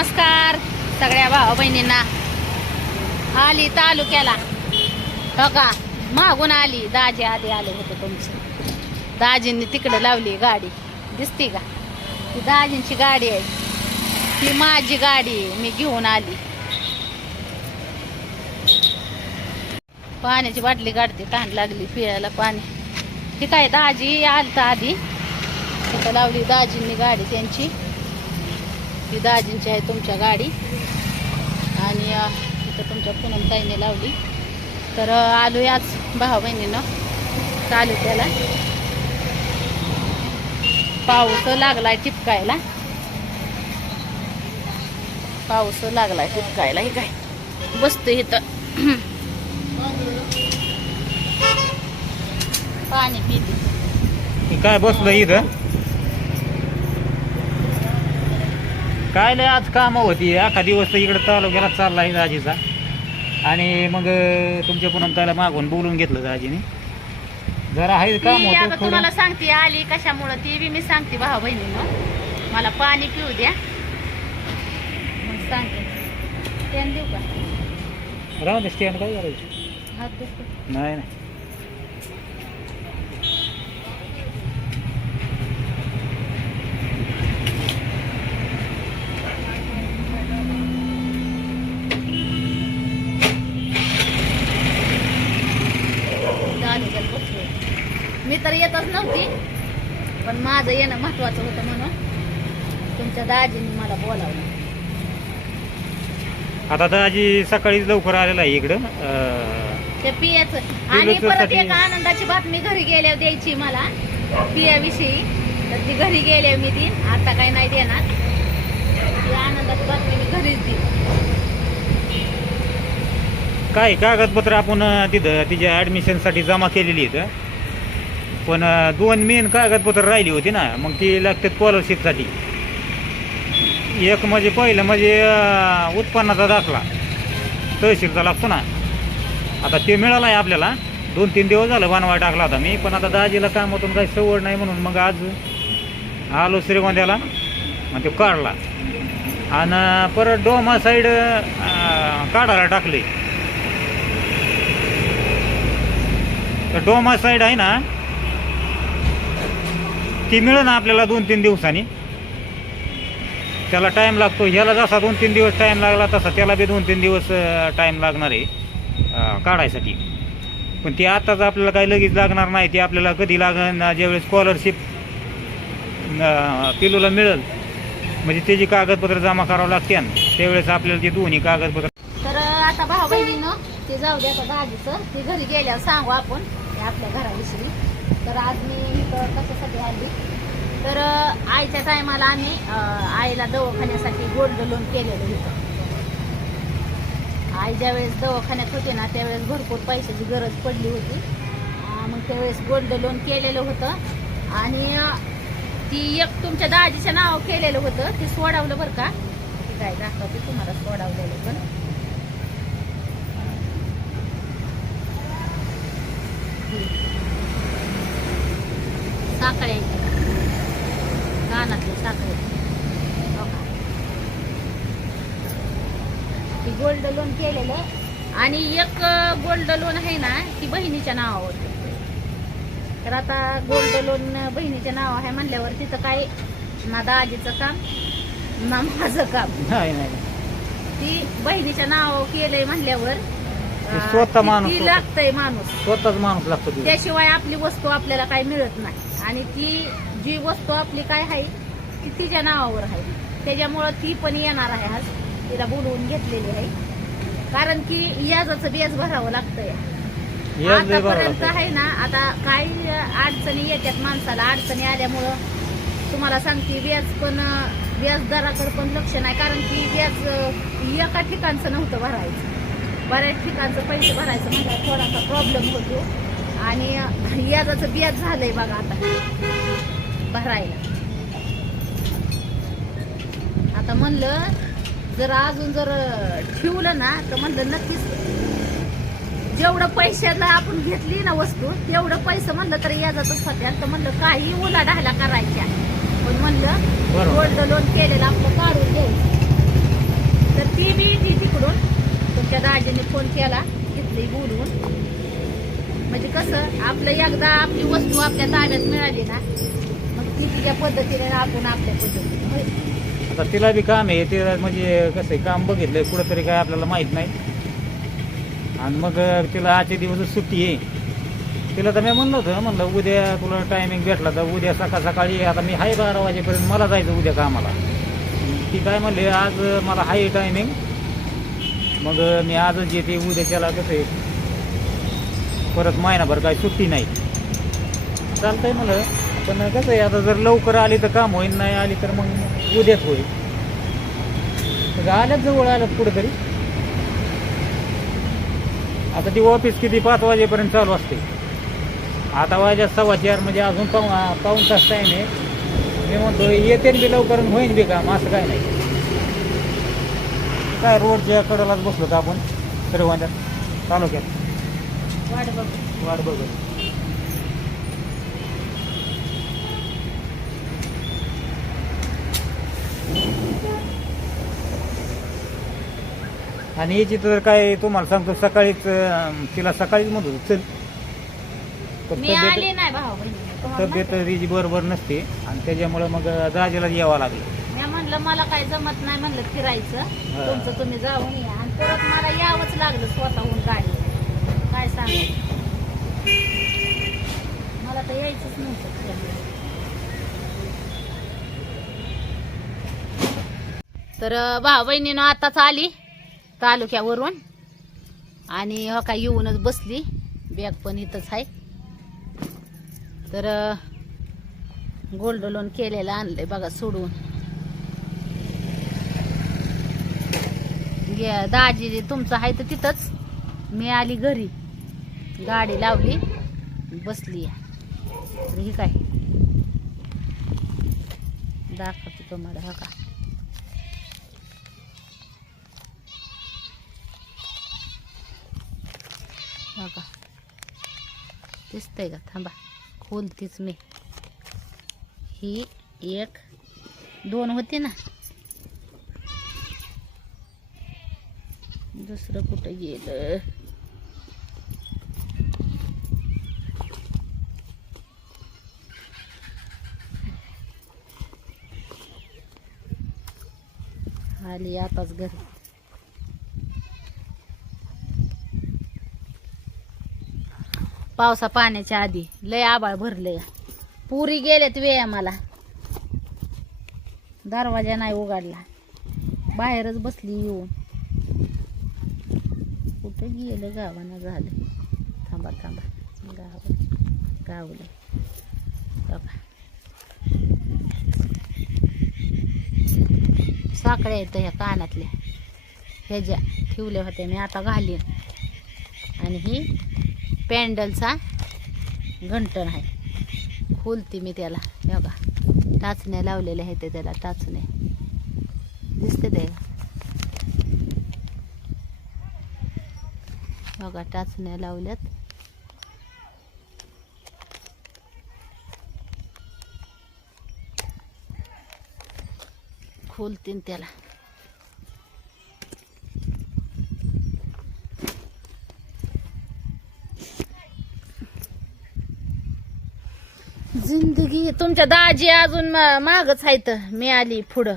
नमस्कार सगळ्या भाऊ बहिणींना. आली तालुक्याला. हो का मागून आली. दाजी आधी आले होते तुमचे. दाजींनी तिकडे लावली गाडी. दिसती का? ती दाजींची गाडी आहे. ती माझी गाडी आहे. मी घेऊन आली. पाण्याची बाटली काढते. तहान लागली पियाला पाणी. ती काय दाजी आलता आधी? तिथं लावली दाजींनी गाडी त्यांची. ही दाजींची आहे तुमच्या गाडी. आणि इथं तुमच्या पूनमताईने लावली. तर आलो आलोय आज भाऊ बहिणीनं तालुक्याला. पाऊस लागलाय चिपकायला पाऊस लागलाय चिपकायला हे काय? बसतो इथं. पाणी पिते. काय बसलं इथं? काय लय आज काम होती. अख्खा दिवस तर इकडे तालुक्याला चालला आहे दाजीचा. आणि मग तुमच्या पुन्हा त्याला मागून बोलून घेतलं दाजीने. जरा आहे काम ती होतं थोडं. तुम्हाला सांगते आली कशामुळं ती बी मी सांगते भाऊ बहिणीनं. मला पाणी पिऊ द्या. मग सांगते. स्टँड देऊ का? राहू दे स्टँड काय करायचं? हात देतो नाही नाही तालुक्यात बसलोय. मी तर येतच नव्हती पण माझं येणं महत्वाचं होतं म्हणून तुमच्या दाजीने मला बोलावलं. आता दाजी सकाळीच लवकर आलेला आहे इकडं. अं, त्या पियाचं आणि परत साठी- एक आनंदाची बातमी घरी गेल्यावर द्यायची मला पियाविषयी. तर ती घरी गेल्यावर मी देईन. आता काही नाही देणार. ती आनंदाची बातमी मी घरीच देईन. काय कागदपत्र आपण अं, तिथं तिच्या ॲडमिशनसाठी जमा केलेली आहेत पण दोन मेन कागदपत्र राहिली होती ना मग ती लागतात स्कॉलरशिपसाठी एक म्हणजे पहिलं म्हणजे उत्पन्नाचा दाखला. तहसीलचा लागतो ना आता ते मिळालं आहे आपल्याला. दोन तीन दिवस झालं बनवाय टाकला होता मी पण आता दाजीला कामातून काही सवड नाही म्हणून मग आज आलो श्रीगोंद्याला. मग तो काढला. आणि परत डोमा साईड काढायला टाकली. तर डोमा साईड आहे ना ती मिळेल ना आपल्याला दोन तीन दिवसांनी. त्याला टाईम लागतो. ह्याला जसा दोन तीन दिवस टाईम लागला तसा त्याला बी दोन तीन दिवस टाईम लागणार आहे काढायसाठी. पण ती आत्ताच आपल्याला काही लगेच लागणार नाही. ती आपल्याला कधी लागण ज्यावेळेस स्कॉलरशिप पिलूला मिळेल म्हणजे त्याची कागदपत्र जमा करावं लागते त्यावेळेस आपल्याला ते दोन्ही कागदपत्र तर आता भाऊ बहिणीनं ते जाऊ द्या आता दाजीचं घरी गेल्यावर सांगू आपण आपल्या घराविषयी. तर आज मी इथं कशासाठी आली? तर आईच्या टायमाला आम्ही आईला दवाखान्यासाठी गोल्ड लोन केलेलं होतं. आई ज्या वेळेस दवाखान्यात होते ना त्यावेळेस भरपूर पैशाची गरज पडली होती. मग त्यावेळेस गोल्ड लोन केलेलं होतं. आणि ती एक तुमच्या दाजीच्या नाव केलेलं होतं. ते सोडावलं बरं का? ते काय दाखवते तुम्हाला सोडावलेलं पण. साखळे कानातले साखळे हो का? ती गोल्ड लोन केलेलं आणि एक गोल्ड लोन आहे ना ती बहिणीच्या नावावर. तर आता गोल्ड लोन बहिणीच्या नाव आहे म्हणल्यावर तिथं काय ना दाजीचं काम ना माझं काम. ती बहिणीच्या नाव केलंय म्हणल्यावर ते स्वतः माणूस ती स्वतः. लागतंय माणूस. स्वतःच माणूस लागतो. त्याशिवाय आपली वस्तू आपल्याला काही मिळत नाही. आणि ती जी वस्तू आपली काय आहे ती तिच्या नावावर आहे. त्याच्यामुळं ती पण येणार आहे आज. तिला बोलवून घेतलेली आहे. कारण की याजाचं व्याज भरावं लागतंय. याच लय बरं आतापर्यंत लागतं. आहे ना आता काही अडचणी येतात माणसाला. अडचणी आल्यामुळं तुम्हाला सांगते व्याज पण व्याज दराकडे पण लक्ष नाही. कारण की व्याज अं, एका ठिकाणचं नव्हतं भरायचं. बऱ्याच ठिकाणचं पैसे भरायचं म्हणजे थोडासा प्रॉब्लेम होतो. आणि अं, व्याजाचं व्याज झालंय बघा आता. भरायला. आता म्हणलं जर अजून जर ठेवलं ना तर म्हणलं नक्कीच जेवढं पैशाला आपण घेतली ना वस्तू तेवढं पैसे म्हणलं तर याजातच होत्या तर म्हणलं काही उलाढायला करायच्या. पण म्हणलं. गोल्ड लोन केलेलं आपलं काढून तुमच्या दाजीने फोन केला घेतली बोलून. म्हणजे कसं आपलं एकदा आपली वस्तू आपल्या ताब्यात मिळाली ना मग ती तिच्या पद्धतीने आपण आपल्या पद्धतीने आता तिला बी काम आहे तिला म्हणजे कसं आहे काम बघितलंय कुठंतरी काय आपल्याला माहीत नाही. आणि मग तिला आजचे दिवस सुट्टी आहे. तिला तर मी म्हणलं होतं म्हणलं उद्या तुला टायमिंग भेटला तर उद्या सकाळ सकाळी आता मी आहे बारा वाजेपर्यंत मला जायचं उद्या कामाला. ती काय म्हणली आज मला हाय टायमिंग मग मी आजच येते उद्या केला कसं आहे परत महिनाभर काय सुट्टी नाही. चालतंय मला पण कसं आहे आता जर लवकर आली तर काम होईल नाही आली तर मग उद्याच होईल. मग आल्याच जवळ आल्यात कुठेतरी. आता ती ऑफिस किती पाच वाजेपर्यंत चालू असते. आता वाजा सव्वा चार म्हणजे अजून पाऊ पाऊन तास टाईम आहे. मी म्हणतो येते बी लवकर होईन बी काम असं काय नाही. काय रोडच्या कडेलाच बसलो होतो आपण सर्वांच्यात तालुक्यात. वाट बघ. वाट बघत आणि याची तर काय तुम्हाला सांगतो सकाळीच अं, तिला सकाळीच म्हणतो चल. पण मी आले तब्येत नाही भाऊ बहिणी. तब्येत बरोबर नसते. आणि त्याच्यामुळे मग दाजीला यावं लागलं. म्हणलं मला काय जमत नाही म्हणलं फिरायचं. तुमचं तुम्ही जाऊन या. आणि परत मला यावंच लागलं स्वतःहून गाडी. काय सांगायचं मला तर यायचंच नव्हतं फिरायला. तर भाऊ बहिणीनं आताच आली तालुक्यावरून. आणि हो काय येऊनच बसली. बॅग पण इथंच आहे. तर गोल्ड लोन केलेलं आणलंय बघा सोडून. गे- दाजी तुमचं आहे तर तिथंच. मी आली घरी. गाडी लावली. बसली ही काय? दाखवते तुम्हाला हा का? हा का? दिसतंय का? थांबा. खोलतीच मी. ही एक दोन होती ना? दुसरं कुठं गेलं? आली आताच घर. पावसा पाण्याच्या आधी लय आबाळ भरले पुरी गेलेत वे मला दरवाजा नाही उघडला. बाहेरच बसली येऊन. कुठं गेलं गावानं झालं. थांबा थांबा. गाव गावलं. बघा. साखळ्या येतं ह्या कानातल्या. ह्याच्या ठेवल्या होत्या मी आता घालीन. आणि ही पॅन्डलचा घंटण आहे. खोलते मी त्याला. बघा. टाचण्या लावलेल्या आहेत त्याला टाचण्या. दिसते ते? बघा टाचण्या लावल्यात. खोलतीन त्याला. जिंदगी तुमच्या दाजी अजून मागच आहेत. मी आली पुढं.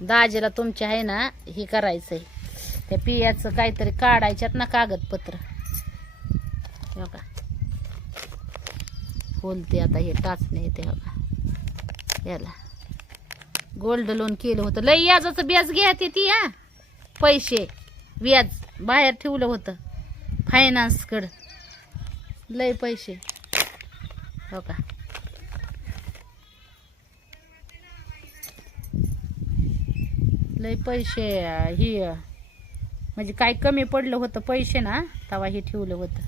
दाजीला तुमच्या आहे ना हे करायचंय. त्या पियाचं काहीतरी काढायच्यात ना कागदपत्र. हो का बोलते आता हे टाचणे येते हो का याला. गोल्ड लोन केलं होतं. लई याजाचं व्याज घ्या ते ती हा. पैसे. व्याज. बाहेर ठेवलं होतं. फायनान्सकडं लय पैसे. हो का लय पैसे ही म्हणजे काय कमी पडलं होतं पैसे ना तेव्हा हे ठेवलं होतं.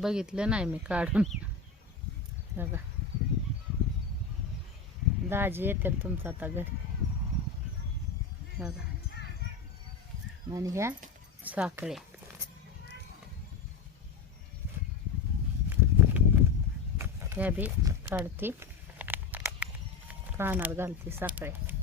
बघितलं नाही मी काढून. बघा. दाजी येते तुमचं आता घरी. बघा. आणि ह्या साखळ्या ह्या बी काढते. कानात घालते साखळ्या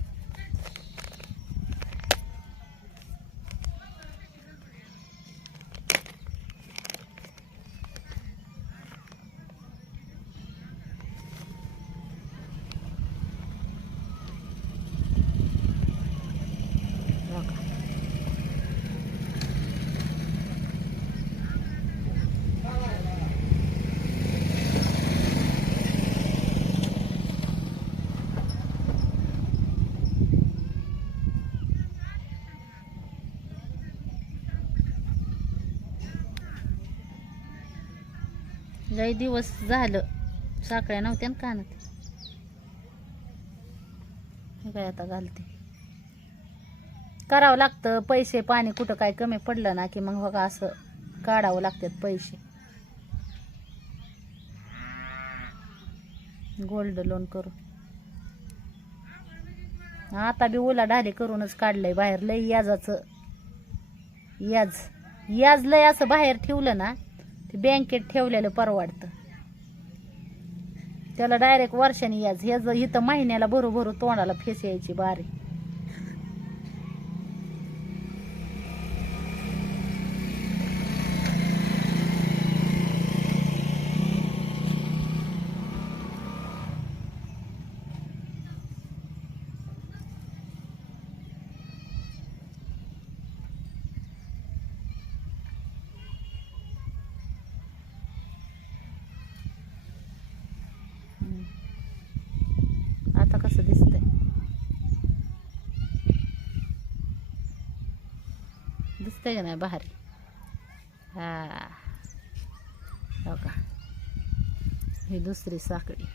लय दिवस झालं. साखळ्या नव्हत्या ना कानात. काय आता घालते? करावं लागतं. पैसे पाणी कुठं काय कमी पडलं ना की मग बघा असं काढावं लागतात पैसे. गोल्ड लोन करून. आता बी ओला ढाले करूनच काढलंय बाहेर. लय याजाचं. याज. याज लय असं बाहेर ठेवलं ना ते बँकेत ठेवलेलं परवडतं. त्याला डायरेक्ट वर्षाने याज हे जर इथं महिन्याला भरू भरू तोंडाला फेस यायची बारी हम्म. आता कसं दिसतंय दिसतंय का नाही भारी हा. हो का? ही दुसरी साखळी.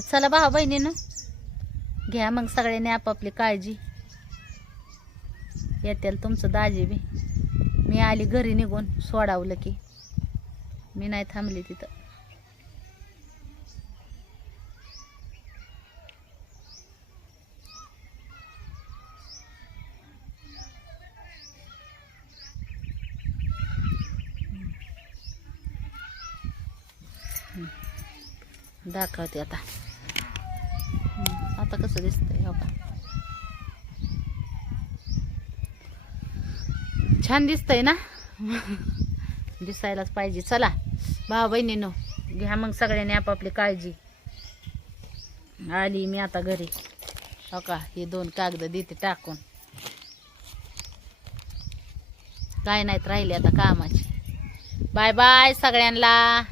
तर चला भावा बहिणीनं. घ्या मग सगळ्यांनी आपापली काळजी. येतील तुमचं दाजी बी. मी आली घरी निघून सोडावलं की. मी नाही थांबली तिथं. दाखवते आता. आता कसं दिसतंय हो का? छान दिसतंय ना? दिसायलाच पाहिजे. चला भाऊ बहिणीनो घ्या मग सगळ्यांनी आपापली काळजी. आली मी आता घरी. हो का? हे दोन कागद देते टाकून. काय नाहीत राहिले आता कामाची. बाय बाय सगळ्यांना.